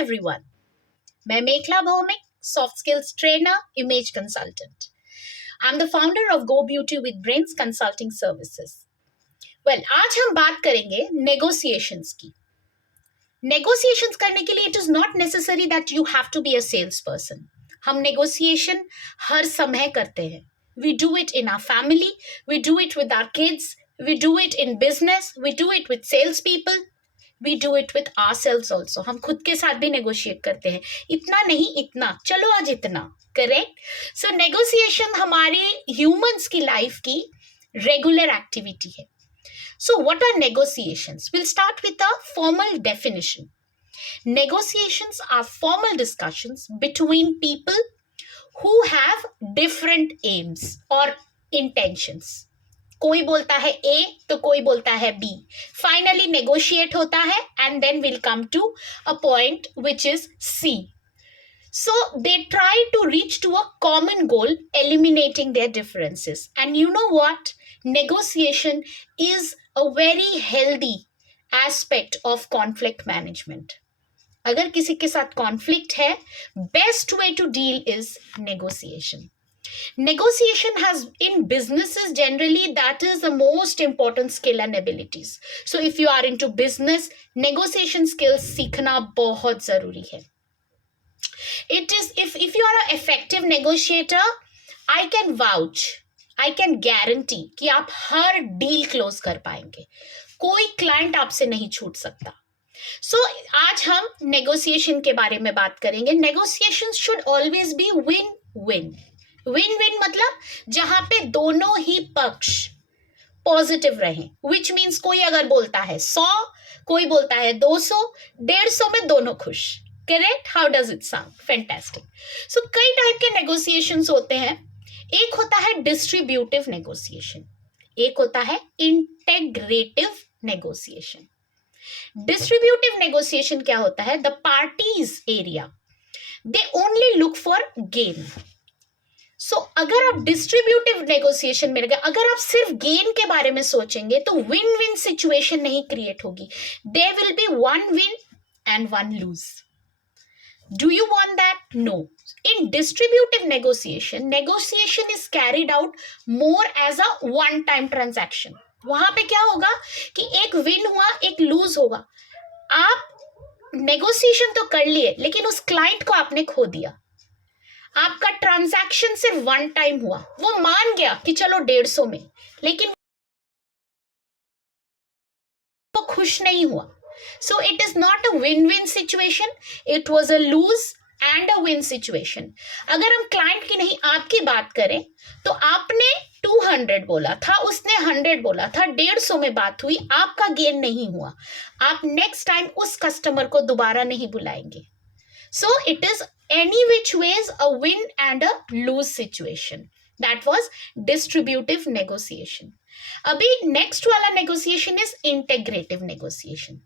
everyone. मैं मेखला Bhowmik, soft skills trainer, image consultant. I'm the founder of Go Beauty with Brains Consulting Services. Well, आज हम बात करेंगे negotiations की. Negotiations करने के लिए it is not necessary that you have to be a salesperson. हम negotiation हर समय करते हैं. We do it in our family, we do it with our kids, we do it in business, we do it with salespeople. We do it with ourselves also. हम खुद के साथ भी negotiate करते हैं. इतना नहीं, इतना. चलो आज इतना. Correct? So negotiation हमारे humans की life की regular activity है. So what are negotiations? We'll start with a formal definition. Negotiations are formal discussions between people who have different aims or intentions. कोई बोलता है A तो कोई बोलता है B. Finally negotiate होता है and then we'll come to a point which is C. So they try to reach to a common goal, eliminating their differences. And you know what? Negotiation is a very healthy aspect of conflict management. अगर किसी के साथ conflict है, best way to deal is negotiation. Negotiation has in businesses generally that is the most important skill and abilities. So if you are into business, negotiation skills सीखना बहुत जरूरी है. It is if you are an effective negotiator, I can vouch, I can guarantee कि आप हर deal close कर पाएंगे. कोई client आपसे नहीं छूट सकता. So आज हम negotiation के बारे में बात करेंगे. Negotiations should always be win-win. Win-win मतलब जहां पे दोनों ही पक्ष पॉजिटिव रहें, which means कोई अगर बोलता है 100, कोई बोलता है 200, 150 में दोनों खुश. Correct? How does it sound? Fantastic. So कई टाइप के नेगोशिएशंस होते हैं. एक होता है डिस्ट्रीब्यूटिव नेगोशिएशन, एक होता है इंटेग्रेटिव नेगोशिएशन. डिस्ट्रीब्यूटिव नेगोशिएशन क्या होता है? The parties area they only look for gain. So अगर आप डिस्ट्रीब्यूटिव नेगोशिएशन में अगर आप सिर्फ गेन के बारे में सोचेंगे तो विन विन सिचुएशन नहीं क्रिएट होगी. There will be one win and one lose. Do you want that? No. In distributive negotiation, negotiation is carried out more as a one time transaction. वहां पे क्या होगा कि एक विन हुआ, एक लूज होगा. आप नेगोशिएशन तो कर लिए लेकिन उस क्लाइंट को आपने खो दिया. आपका ट्रांजैक्शन सिर्फ वन टाइम हुआ. वो मान गया कि चलो 150 में, लेकिन वो खुश नहीं हुआ. So it is not a win win situation, it was a lose and a win situation. अगर हम क्लाइंट की नहीं आपकी बात करें तो आपने 200 बोला था, उसने 100 बोला था, 150 में बात हुई, आपका गेन नहीं हुआ. आप नेक्स्ट टाइम उस कस्टमर को दोबारा नहीं बुलाएंगे. So it is any which ways a win and a lose situation. That was distributive negotiation. अभी next वाला negotiation is integrative negotiation.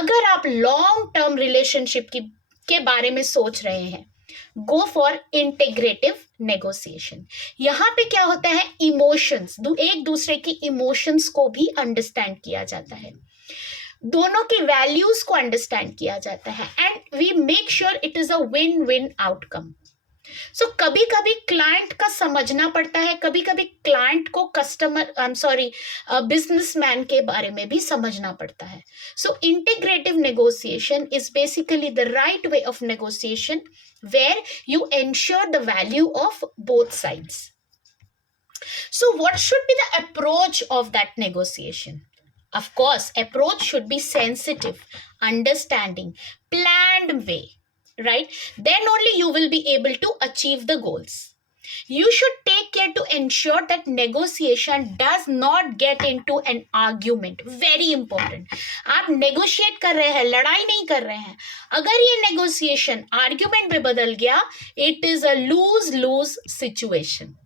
अगर आप long term relationship के बारे में सोच रहे हैं, go for integrative negotiation. यहाँ पे क्या होता है? Emotions, एक दूसरे की emotions को भी understand किया जाता है, दोनों की वैल्यूज को अंडरस्टैंड किया जाता है and we make sure it is a win win outcome. So कभी कभी क्लाइंट का समझना पड़ता है, कभी कभी क्लाइंट को बिजनेसमैन के बारे में भी समझना पड़ता है. So integrative negotiation is basically the right way of negotiation where you ensure the value of both sides. So what should be the approach of that negotiation? Of course, approach should be sensitive, understanding, planned way, right? Then only you will be able to achieve the goals. You should take care to ensure that negotiation does not get into an argument. Very important. आप negotiate कर रहे हैं, लड़ाई नहीं कर रहे हैं. अगर ये negotiation argument में बदल गया, it is a lose-lose situation.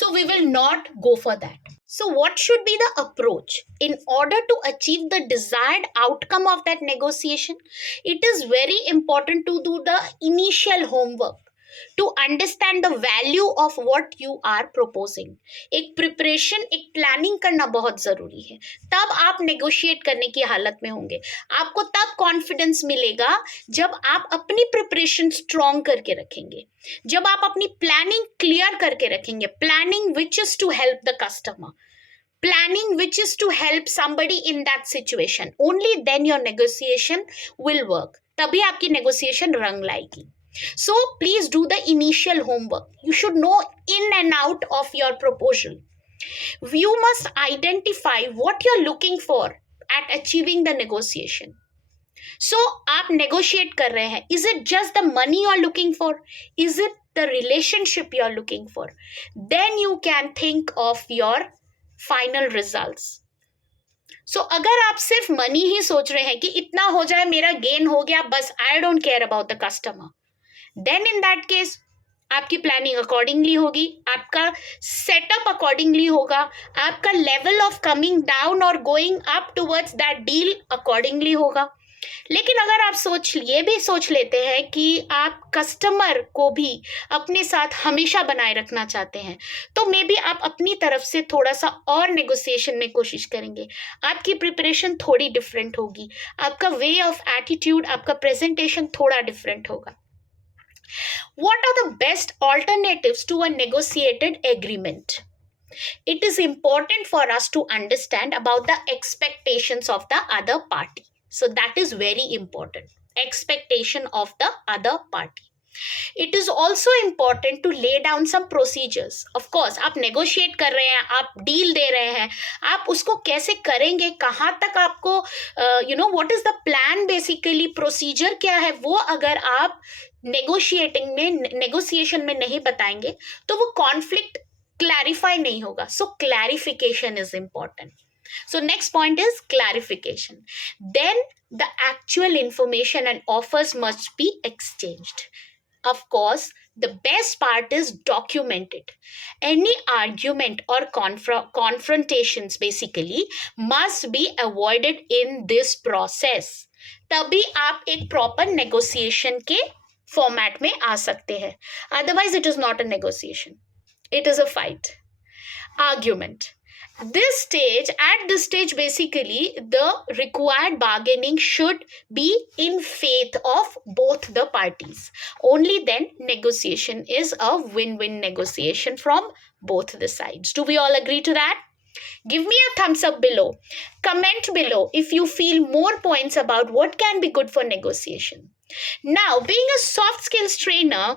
So we will not go for that. So what should be the approach in order to achieve the desired outcome of that negotiation? It is very important to do the initial homework. to understand the value of what you are proposing. एक preparation, एक planning करना बहुत जरूरी है, तब आप negotiate करने की हालत में होंगे। आपको तब कॉन्फिडेंस मिलेगा जब आप अपनी प्रिपरेशन स्ट्रॉन्ग करके रखेंगे, जब आप अपनी प्लानिंग क्लियर करके रखेंगे, planning which is to help the customer, planning which is to help somebody in that situation. Only then your negotiation will work. तभी आपकी negotiation रंग लाएगी. So please do the initial homework. You should know in and out of your proposal. You must identify what you're looking for at achieving the negotiation. So आप negotiate कर रहे हैं. Is it just the money you're looking for? Is it the relationship you're looking for? Then you can think of your final results. So अगर आप सिर्फ money ही सोच रहे हैं कि इतना हो जाए, मेरा गेन हो गया, बस I don't care about the customer, then in that case आपकी प्लानिंग अकॉर्डिंगली होगी, आपका सेटअप अकॉर्डिंगली होगा, आपका लेवल ऑफ कमिंग डाउन और going up towards that deal accordingly होगा। लेकिन अगर आप ये भी सोच लेते हैं कि आप कस्टमर को भी अपने साथ हमेशा बनाए रखना चाहते हैं, तो मे बी आप अपनी तरफ से थोड़ा सा और नेगोशिएशन में कोशिश करेंगे। आपकी प्रिपरेशन थोड़ी डिफरेंट होगी, आपका वे ऑफ एटीट्यूड, आपका प्रेजेंटेशन थोड़ा डिफरेंट होगा। What are the best alternatives to a negotiated agreement? It is important for us to understand about the expectations of the other party. So that is very important. Expectation of the other party. It is also important to lay down some procedures. Of course, आप negotiate कर रहे हैं, आप deal दे रहे हैं, आप उसको कैसे करेंगे, कहाँ तक आपको what is the plan basically, procedure क्या है, वो अगर आप negotiation में नहीं बताएंगे तो वो conflict clarify नहीं होगा. So clarification is important. So next point is clarification. Then the actual information and offers must be exchanged. Of course, the best part is documented. Any argument or confrontations basically must be avoided in this process. तभी आप एक proper negotiation के format में आ सकते हैं. Otherwise, it is not a negotiation. It is a fight. Argument. At this stage basically the required bargaining should be in faith of both the parties. Only then negotiation is a win-win negotiation from both the sides. Do we all agree to that? Give me a thumbs up below. Comment below if you feel more points about what can be good for negotiation. Now, being a soft skills trainer,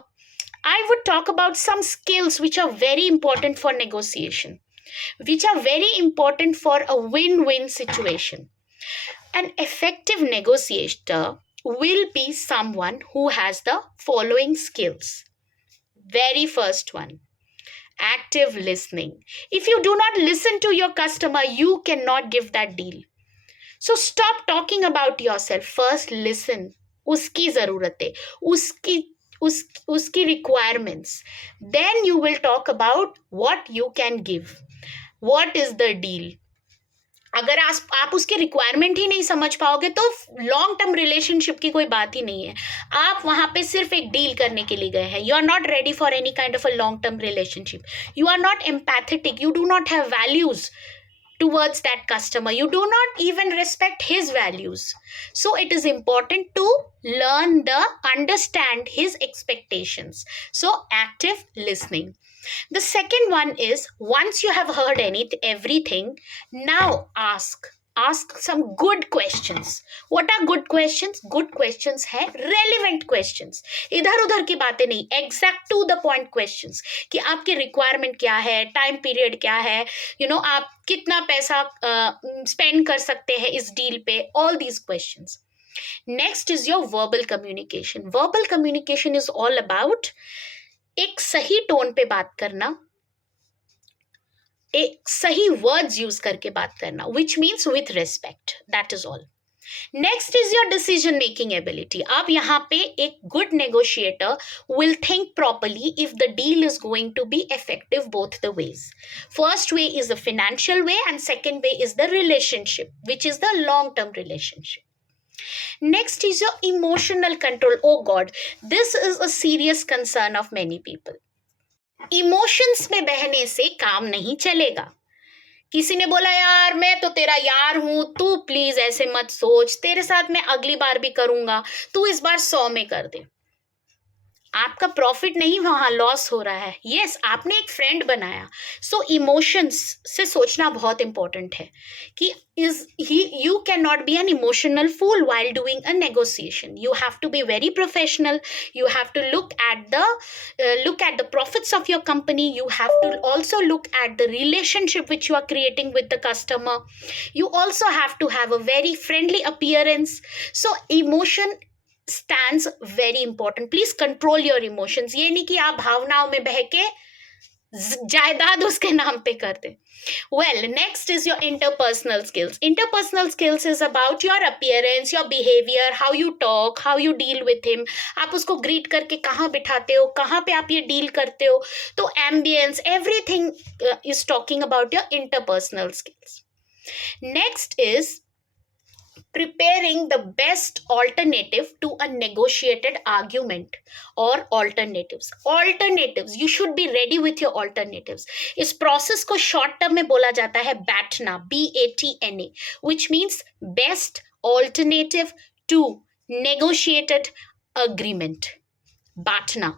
I would talk about some skills which are very important for negotiation, which are very important for a win-win situation. An effective negotiator will be someone who has the following skills. Very first one, active listening. If you do not listen to your customer, you cannot give that deal. So stop talking about yourself. First listen. उसकी ज़रूरतें, उसकी requirements. Then you will talk about what you can give. What is the deal? अगर आप उसके requirement ही नहीं समझ पाओगे तो लॉन्ग टर्म रिलेशनशिप की कोई बात ही नहीं है. आप वहां पे सिर्फ एक डील करने के लिए गए हैं. You are not ready for any kind of a long term relationship. You are not empathetic. You do not have values towards that customer. You do not even respect his values. So it is important to understand his expectations. So active listening. The second one is, once you have heard everything, now ask some good questions. What are good questions? Good questions है relevant questions. इधर उधर की बातें नहीं, exact to the point questions कि आपके requirement क्या है, time period क्या है, आप कितना पैसा spend कर सकते हैं इस deal पे, all these questions. Next is your verbal communication. Verbal communication is all about एक सही टोन पे बात करना, एक सही वर्ड्स यूज करके बात करना, which means with respect. That is all. Next is your decision making ability. आप यहाँ पे एक good negotiator will think properly if the deal is going to be effective both the ways. First way is the financial way and second way is the relationship, which is the long term relationship. Next is your emotional control. Oh God, this is a serious concern of many people. Emotions में बहने से काम नहीं चलेगा. किसी ने बोला यार मैं तो तेरा यार हूं, तू प्लीज ऐसे मत सोच, तेरे साथ मैं अगली बार भी करूंगा, तू इस बार 100 में कर दे. आपका प्रॉफिट नहीं वहां लॉस हो रहा है. यस, आपने एक फ्रेंड बनाया. सो इमोशंस से सोचना बहुत इंपॉर्टेंट है कि इज ही you can not be an emotional fool while doing a negotiation. You have to be very professional. You have to look at the profits of your company. You have to also look at the relationship which you are creating with the customer. You also have to have a very friendly appearance. So emotion stands very important. Please control your emotions. ये नहीं कि आप भावनाओं में बह के जायदाद उसके नाम पे कर दे. Well, next is your interpersonal skills. Interpersonal skills is about your appearance, your behavior, how you talk, how you deal with him. आप उसको greet करके कहाँ बिठाते हो, कहाँ पे आप ये deal करते हो. तो ambience, everything is talking about your interpersonal skills. Next is preparing the best alternative to a negotiated argument or alternatives. You should be ready with your alternatives. इस process को short term में बोला जाता है BATNA, BATNA, which means best alternative to negotiated agreement. BATNA.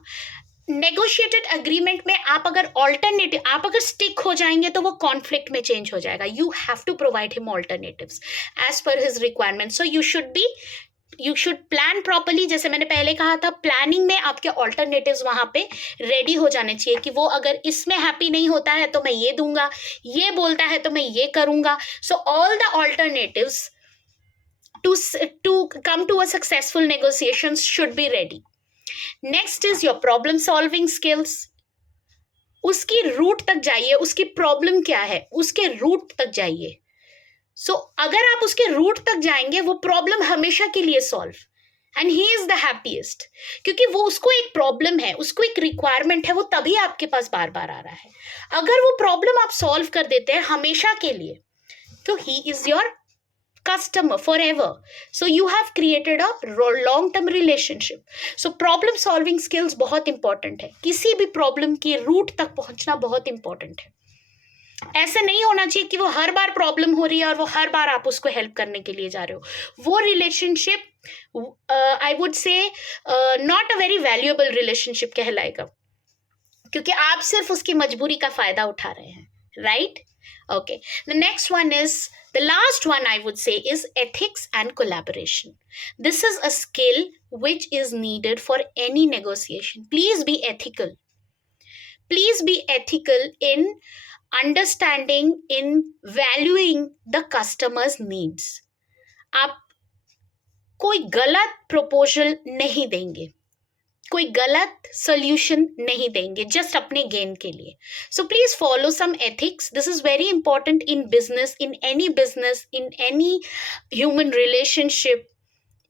Negotiated agreement में आप अगर stick हो जाएंगे तो वो कॉन्फ्लिक्ट में चेंज हो जाएगा. You have to provide him alternatives as per his requirement. So you should plan properly. जैसे मैंने पहले कहा था, प्लानिंग में आपके ऑल्टरनेटिव्स वहां पे रेडी हो जाने चाहिए कि वो अगर इसमें हैप्पी नहीं होता है तो मैं ये दूंगा, ये बोलता है तो मैं ये करूंगा. So all the alternatives to come to a successful negotiations should be ready. Next is your problem solving skills. उसकी रूट तक जाइए, उसकी प्रॉब्लम क्या है उसके रूट तक जाइए. सो अगर आप उसके रूट तक जाएंगे वो प्रॉब्लम हमेशा के लिए solve, and he is the happiest. क्योंकि वो उसको एक प्रॉब्लम है, उसको एक रिक्वायरमेंट है, वो तभी आपके पास बार बार आ रहा है. अगर वो प्रॉब्लम आप सॉल्व कर देते हैं हमेशा के लिए तो he is your customer forever. So you have created a long term relationship. So problem solving skills बहुत important है. किसी भी प्रॉब्लम की रूट तक पहुंचना बहुत इंपॉर्टेंट है. ऐसे नहीं होना चाहिए कि वो हर बार प्रॉब्लम हो रही है और वो हर बार आप उसको हेल्प करने के लिए जा रहे हो. वो relationship I would say not a very valuable relationship कहलाएगा, क्योंकि आप सिर्फ उसकी मजबूरी का फायदा उठा रहे हैं. Right? Okay, the next one is, the last one I would say, is ethics and collaboration. This is a skill which is needed for any negotiation. Please be ethical. Please be ethical in understanding, in valuing the customer's needs. आप कोई गलत proposal नहीं देंगे, कोई गलत solution नहीं देंगे just अपने गेन के लिए. So please follow some ethics. This is very important in business, in any human relationship.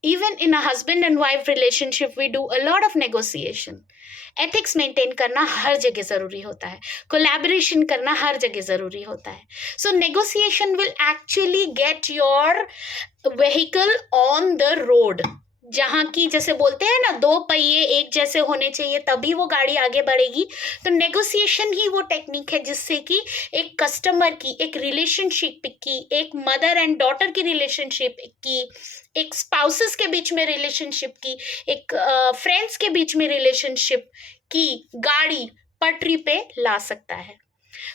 Even in a husband and wife relationship we do a lot of negotiation. Ethics maintain करना हर जगह जरूरी होता है, collaboration करना हर जगह जरूरी होता है. So negotiation will actually get your vehicle on the road. जहाँ की जैसे बोलते हैं ना, 2 पहिए एक जैसे होने चाहिए तभी वो गाड़ी आगे बढ़ेगी. तो नेगोशिएशन ही वो टेक्निक है जिससे कि एक कस्टमर की, एक रिलेशनशिप की, एक मदर एंड डॉटर की रिलेशनशिप की, एक स्पाउसेस के बीच में रिलेशनशिप की, एक फ्रेंड्स के बीच में रिलेशनशिप की गाड़ी पटरी पे ला सकता है.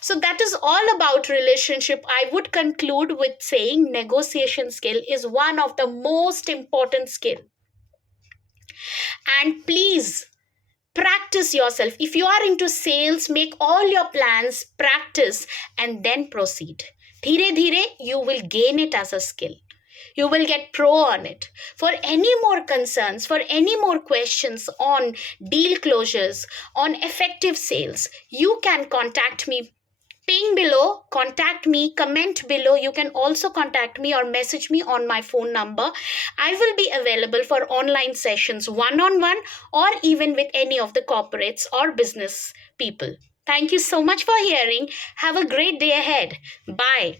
So that is all about relationship. I would conclude with saying negotiation skill is one of the most important skill. And please practice yourself. If you are into sales, make all your plans, practice, and then proceed. धीरे धीरे you will gain it as a skill. You will get pro on it. For any more concerns, for any more questions on deal closures, on effective sales, you can contact me. Ping below, contact me, comment below. You can also contact me or message me on my phone number. I will be available for online sessions, one-on-one, or even with any of the corporates or business people. Thank you so much for hearing. Have a great day ahead. Bye.